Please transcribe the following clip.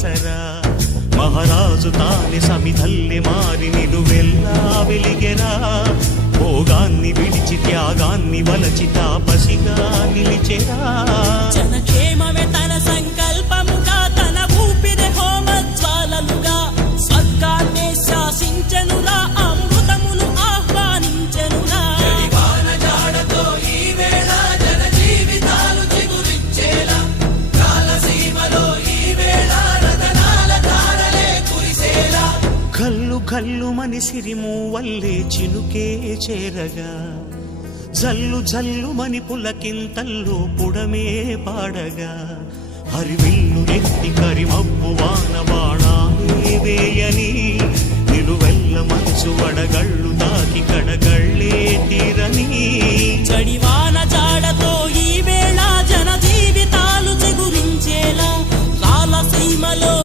దసరా మహారాజు తానే సమిధల్లె మారి నిలువెల్లా వెలిగెరా భోగాన్ని విడిచి త్యాగాన్ని వలచి తాపసిగా నిలిచెరా జనక్షేమమే తన సంకల్పముగా తన ఊపిరి హోమజ్వాలలుగా స్వర్గాన్నే శాసించెనురా అమృతమును ఆహ్వానించెనురా జాడతో ఈ వేళ జన జీవితాలు చిగురించేలా కాలసీమలో ఈ వేళ రతనాల ధారలే కురిసేలా కల్లు కల్లు మని సిరిము వల్లే చినుకే చేరగా జల్లు జల్లు మని పులకింతల్లు పుడమే పాడగా హరివిల్లు నెత్తి కరిమబ్బు వాన బాణాలే వేయని నిలువెల్ల మంచు వడగళ్ళు తాకి కడగళ్ళే తీరని